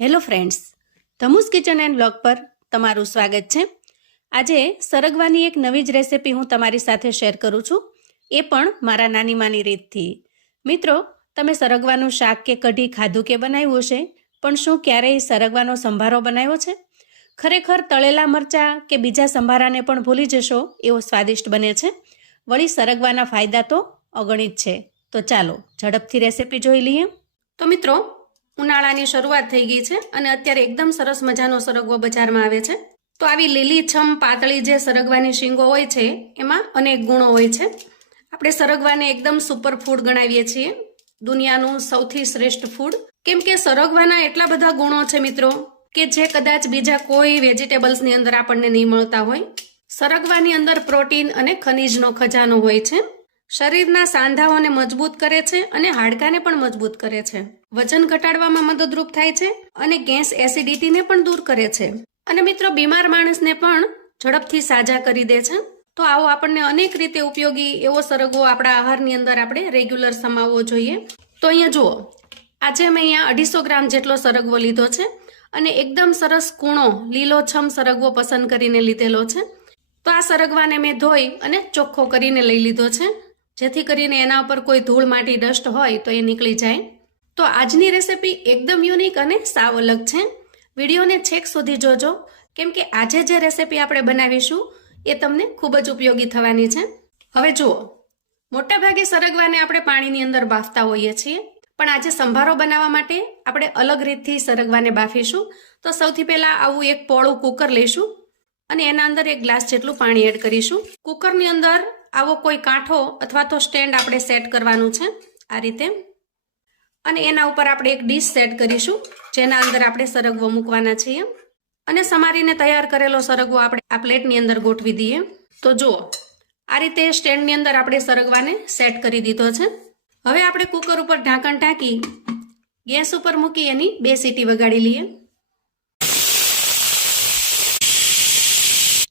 Hello friends, Dhamus kitchen and blog પર તમારું સ્વાગત છે। આજે સરગવાની એક નવી જ રેસિપી હું તમારી સાથે શેર કરું છું, એ પણ મારા નાની માની રીતથી। મિત્રો, તમે સરગવાનું શાક કે કઢી ખાધું કે બનાવ્યું છે, પણ શું ક્યારેય સરગવાનો સંભારો બનાવ્યો છે? ખરેખર તળેલા મરચાં કે બીજા સંભારાને પણ ભૂલી જશો એવો સ્વાદિષ્ટ બને છે। વળી સરગવાના ફાયદા તો અગણિત છે। તો ચાલો ઝડપથી રેસિપી જોઈ લઈએ। તો મિત્રો, ઉનાળાની શરૂઆત થઈ ગઈ છે અને અત્યારે એકદમ સરસ મજાનો સરગવો બજારમાં આવે છે। તો આવી લીલીછમ પાતળી જે સરગવાની શીંગો હોય છે એમાં અનેક ગુણો હોય છે। આપણે સરગવાને એકદમ સુપર ફૂડ ગણાવીએ છીએ, દુનિયાનું સૌથી શ્રેષ્ઠ ફૂડ, કેમ કે સરગવાના એટલા બધા ગુણો છે મિત્રો કે જે કદાચ બીજા કોઈ વેજીટેબલ્સની અંદર આપણને નહીં મળતા હોય। સરગવાની અંદર પ્રોટીન અને ખનીજનો ખજાનો હોય છે। શરીરના સાંધાઓને મજબૂત કરે છે અને હાડકાને પણ મજબૂત કરે છે। વજન ઘટાડવામાં મદદરૂપ થાય છે અને ગેસ એસિડિટીને પણ દૂર કરે છે અને મિત્રો બીમાર માણસને પણ ઝડપથી સાજા કરી દે છે। તો આવો આપણને અનેક રીતે ઉપયોગી એવો સરગવો આપણા આહારની અંદર આપણે રેગ્યુલર સમાવવો જોઈએ। તો અહીંયા જુઓ, આજે મેં અહીંયા 250 ગ્રામ જેટલો સરગવો લીધો છે અને એકદમ સરસ કૂણો લીલોછમ સરગવો પસંદ કરીને લીધેલો છે। તો આ સરગવાને મેં ધોઈ અને ચોખ્ખો કરીને લઈ લીધો છે, જેથી કરીને એના ઉપર કોઈ ધૂળ માટી ડસ્ટ હોય તો એ નીકળી જાય। તો આજની રેસિપી એકદમ યુનિક અને સાવ અલગ છે। વિડીયોને છેક સુધી જોજો, કેમ કે આજે જે રેસિપી આપણે બનાવીશું એ તમને ખૂબ જ ઉપયોગી થવાની છે। હવે જુઓ, મોટાભાગે સરગવાને આપણે પાણીની અંદર બાફતા હોઈએ છીએ, પણ આજે સંભારો બનાવવા માટે આપણે અલગ રીતથી સરગવાને બાફીશું। તો સૌથી પહેલા આવું એક પોળું કુકર લઈશું અને એના અંદર 1 ગ્લાસ જેટલું પાણી એડ કરીશું। કુકરની અંદર આવો કોઈ કાંઠો અથવા તો સ્ટેન્ડ આપણે સેટ કરવાનું છે આ રીતે, અને એના ઉપર આપણે એક ડીશ સેટ કરીશું જેના અંદર આપણે સરગવો મૂકવાના છીએ અને સમારીને તૈયાર કરેલો સરગવો આપણે આ પ્લેટની અંદર ગોઠવી દઈએ। તો જુઓ, આ રીતે સ્ટેન્ડની અંદર આપણે સરગવાને સેટ કરી દીધો છે। હવે આપણે કુકર ઉપર ઢાંકણ ઢાંકી ગેસ ઉપર મૂકી એની 2 સીટી વગાડી લઈએ।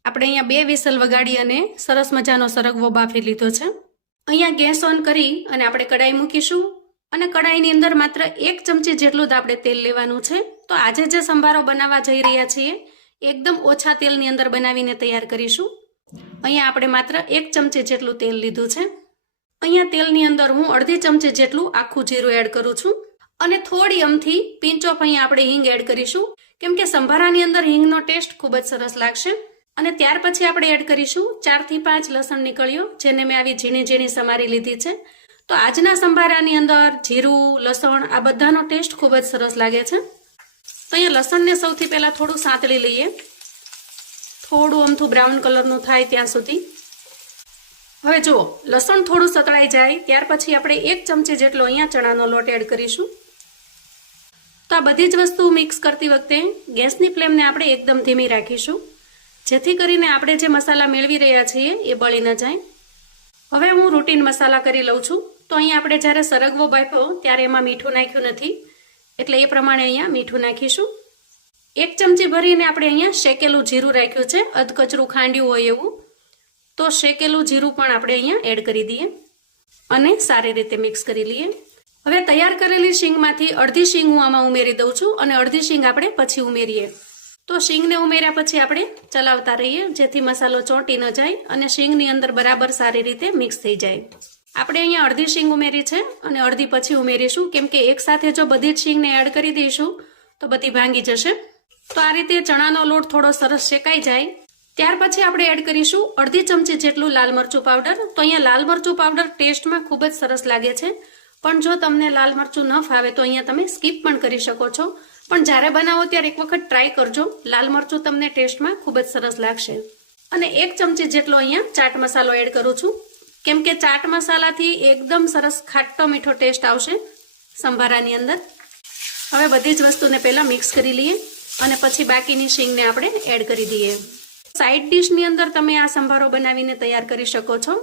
આપણે અહીંયા 2 વિસલ વગાડી અને સરસ મજાનો સરગવો બાફી લીધો છે। અહીંયા ગેસ ઓન કરી અને આપણે કડાઈ મૂકીશું અને કડાઈની અંદર માત્ર 1 ચમચી જેટલું જ આપણે તેલ લેવાનું છે। તો આજે જે સંભારો બનાવવા જઈ રહ્યા છીએ એકદમ ઓછા તેલની અંદર બનાવીને તૈયાર કરીશું। અહીંયા આપણે માત્ર 1 ચમચી જેટલું તેલ લીધું છે। અહીંયા તેલની અંદર હું અડધી ચમચી જેટલું આખું જીરું એડ કરું છું અને થોડી અમથી પિંચ ઓફ અહીંયા આપણે હિંગ એડ કરીશું, કેમ કે સંભારાની અંદર હિંગનો ટેસ્ટ ખૂબ જ સરસ લાગશે। અને ત્યાર પછી આપણે એડ કરીશું 4 થી 5 લસણની કળીઓ, જેને મેં આવી ઝીણી ઝીણી સમારી લીધી છે। તો આજના સંભારાની અંદર જીરું, લસણ આ બધાનો ટેસ્ટ ખૂબ જ સરસ લાગે છે। તો અહીંયા લસણને સૌથી પહેલા થોડું સાંતળી લઈએ, થોડું અમથું બ્રાઉન કલરનું થાય ત્યાં સુધી। હવે જુઓ, લસણ થોડું સતળાઈ જાય ત્યાર પછી આપણે 1 ચમચી જેટલો અહીંયા ચણાનો લોટ એડ કરીશું। તો આ બધી જ વસ્તુ મિક્સ કરતી વખતે ગેસની ફ્લેમને આપણે એકદમ ધીમી રાખીશું, જેથી કરીને આપણે જે મસાલા મેળવી રહ્યા છીએ એ બળી ન જાય। હવે હું રૂટીન મસાલા કરી લઉં છું। તો અહીંયા આપણે જ્યારે સરગવો બાફ્યો ત્યારે એમાં મીઠું નાખ્યું નથી, એટલે એ પ્રમાણે અહીંયા મીઠું નાખીશું। 1 ચમચી ભરીને આપણે અહીંયા શેકેલું જીરું રાખ્યું છે, અધકચરું ખાંડ્યું હોય એવું। તો શેકેલું જીરું પણ આપણે અહીંયા એડ કરી દઈએ અને સારી રીતે મિક્સ કરી લઈએ। હવે તૈયાર કરેલી શીંગમાંથી અડધી શીંગ હું આમાં ઉમેરી દઉં છું અને અડધી શીંગ આપણે પછી ઉમેરીએ। તો શીંગને ઉમેર્યા પછી આપણે ચલાવતા રહીએ, જેથી મસાલો ચોંટી ન જાય અને શીંગની અંદર બરાબર સારી રીતે મિક્સ થઈ જાય। આપણે અહીંયા અડધી શીંગ ઉમેરી છે અને અડધી પછી ઉમેરીશું, કેમ કે એકસાથે જો બધી જ શીંગને એડ કરી દઈશું તો બધી ભાંગી જશે। તો આ રીતે ચણાનો લોટ થોડો સરસ શેકાઈ જાય ત્યાર પછી આપણે એડ કરીશું અડધી ચમચી જેટલું લાલ મરચું પાવડર। તો અહીંયા લાલ મરચું પાવડર ટેસ્ટમાં ખૂબ જ સરસ લાગે છે, પણ જો તમને લાલ મરચું ન ફાવે તો અહીંયા તમે સ્કીપ પણ કરી શકો છો, પણ જ્યારે બનાવો ત્યારે એક વખત ટ્રાય કરજો, લાલ મરચું તમને ટેસ્ટમાં ખૂબ જ સરસ લાગશે। અને 1 ચમચી જેટલો અહીંયા ચાટ મસાલો એડ કરું છું, કેમ કે ચાટ મસાલાથી એકદમ સરસ ખાટો મીઠો ટેસ્ટ આવશે સંભારાની અંદર। હવે બધી જ વસ્તુને પહેલા મિક્સ કરી લઈએ અને પછી બાકીની શીંગને આપણે એડ કરી દઈએ। સાઈડ ડીશની અંદર તમે આ સંભારો બનાવીને તૈયાર કરી શકો છો।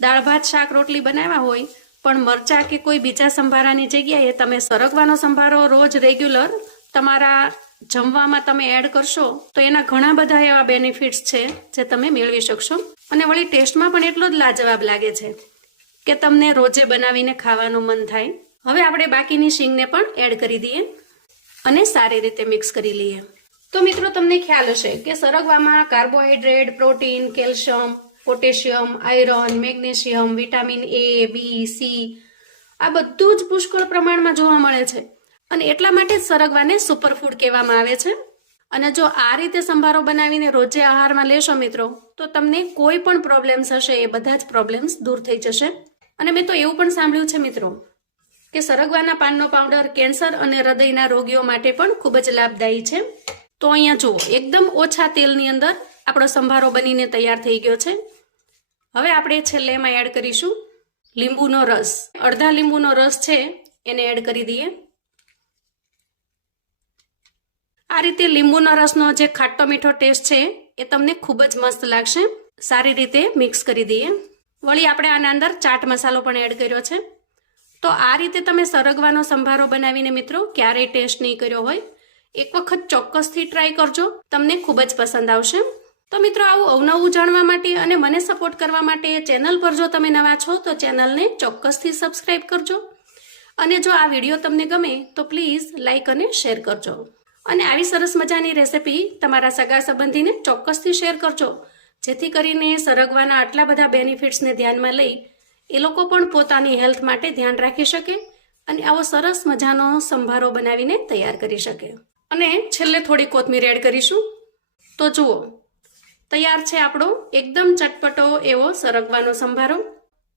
દાળ ભાત શાક રોટલી બનાવ્યા હોય પણ મરચાં કે કોઈ બીજા સંભારાની જગ્યાએ તમે સરગવાનો સંભારો રોજ રેગ્યુલર તમારા જમવામાં તમે એડ કરશો તો એના ઘણા બધા એવા બેનિફિટ્સ છે જે તમે મેળવી શકશો અને વળી ટેસ્ટમાં પણ એટલો જ લાજવાબ લાગે છે કે તમને રોજે બનાવીને ખાવાનું મન થાય। હવે આપણે બાકીની શીંગને પણ એડ કરી દઈએ। અને સારી રીતે મિક્સ કરી લઈએ. તો મિત્રો તમને ખ્યાલ હશે કે સરગવામાં carbohydrate, protein, calcium, potassium, iron, magnesium, vitamin A, B, C આ બધું જ પુષ્કળ પ્રમાણમાં જોવા મળે છે અને એટલા માટે જ સરગવાને સુપરફૂડ કહેવામાં આવે છે. અને જો આ રીતે સંભારો બનાવીને રોજે આહારમાં લેશો મિત્રો તો તમને કોઈ પણ પ્રોબ્લેમ્સ હશે એ બધા જ પ્રોબ્લેમ્સ દૂર થઈ જશે. અને મેં તો એવું પણ સાંભળ્યું છે મિત્રો કે સરગવાના પાનનો પાવડર કેન્સર અને હૃદયના રોગીઓ માટે પણ ખૂબ જ લાભદાયી છે. તો અહીંયા જુઓ એકદમ ઓછા તેલની અંદર આપણો સંભારો બનીને તૈયાર થઈ ગયો છે. હવે આપણે છેલ્લે એમાં એડ કરીશું લીંબુનો રસ. અડધા લીંબુનો રસ છે એને એડ કરી દઈએ. આ રીતે લીંબુના રસનો જે ખાટો મીઠો ટેસ્ટ છે એ તમને ખૂબ જ મસ્ત લાગશે. સારી રીતે મિક્સ કરી દઈએ. વળી આપણે આના અંદર ચાટ મસાલો પણ એડ કર્યો છે. તો આ રીતે તમે સરગવાનો સંભારો બનાવીને મિત્રો ક્યારેય ટેસ્ટ નહીં કર્યો હોય, એક વખત ચોક્કસથી ટ્રાય કરજો, તમને ખૂબ જ પસંદ આવશે. તો મિત્રો આવું અવનવું જાણવા માટે અને મને સપોર્ટ કરવા માટે ચેનલ પર જો તમે નવા છો તો ચેનલને ચોક્કસથી સબસ્ક્રાઇબ કરજો. અને જો આ વિડીયો તમને ગમે તો પ્લીઝ લાઇક અને શેર કરજો. અને આવી સરસ મજાની રેસિપી તમારા સગા સંબંધીને ચોક્કસથી શેર કરજો, જેથી કરીને સરગવાના આટલા બધા બેનિફિટ્સને ધ્યાનમાં લઈ એ લોકો પણ પોતાની હેલ્થ માટે ધ્યાન રાખી શકે અને આવો સરસ મજાનો સંભારો બનાવીને તૈયાર કરી શકે. અને છેલ્લે થોડી કોથમીર એડ કરીશું. તો જુઓ તૈયાર છે આપણો એકદમ ચટપટો એવો સરગવાનો સંભારો.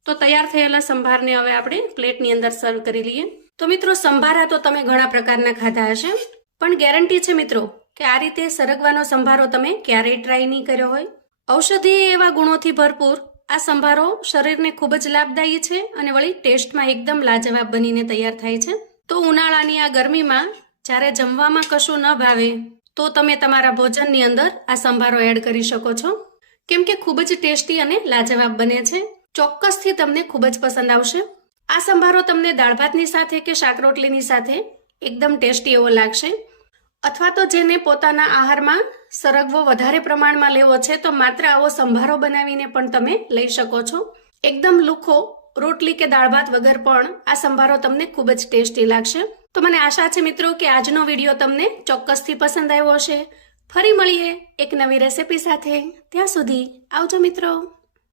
તો તૈયાર થયેલા સંભારને હવે આપણે પ્લેટની અંદર સર્વ કરી લઈએ. તો મિત્રો સંભારા તો તમે ઘણા પ્રકારના ખાધા હશે, પણ ગેરંટી છે મિત્રો કે આ રીતે સરગવાનો સંભારો તમે ક્યારેય ટ્રાય નહીં કર્યો હોય. ઔષધીય એવા ગુણોથી ભરપૂર આ સંભારો શરીરને ખૂબ જ લાભદાયી છે અને વળી ટેસ્ટમાં એકદમ લાજવાબ બનીને તૈયાર થાય છે. તો ઉનાળાની આ ગરમીમાં જ્યારે જમવામાં કશું ન ભાવે તો તમે તમારા ભોજનની અંદર આ સંભારો એડ કરી શકો છો, કેમ કે ખૂબ જ ટેસ્ટી અને લાજવાબ બને છે. ચોક્કસથી તમને ખૂબ જ પસંદ આવશે. આ સંભારો તમને દાળ ભાતની સાથે કે શાક રોટલીની સાથે એકદમ ટેસ્ટી એવો લાગશે. અથવા તો જેને પોતાના આહારમાં સરગવો વધારે પ્રમાણમાં લેવો છે તો માત્ર આવો સંભારો બનાવીને પણ તમે લઈ શકો છો. એકદમ લુખો રોટલી કે દાળ ભાત વગર પણ આ સંભારો તમને ખૂબ જ ટેસ્ટી લાગશે. તો મને આશા છે મિત્રો કે આજનો વિડીયો તમને ચોક્કસથી પસંદ આવ્યો હશે. ફરી મળીએ એક નવી રેસિપી સાથે. ત્યાં સુધી આવજો મિત્રો.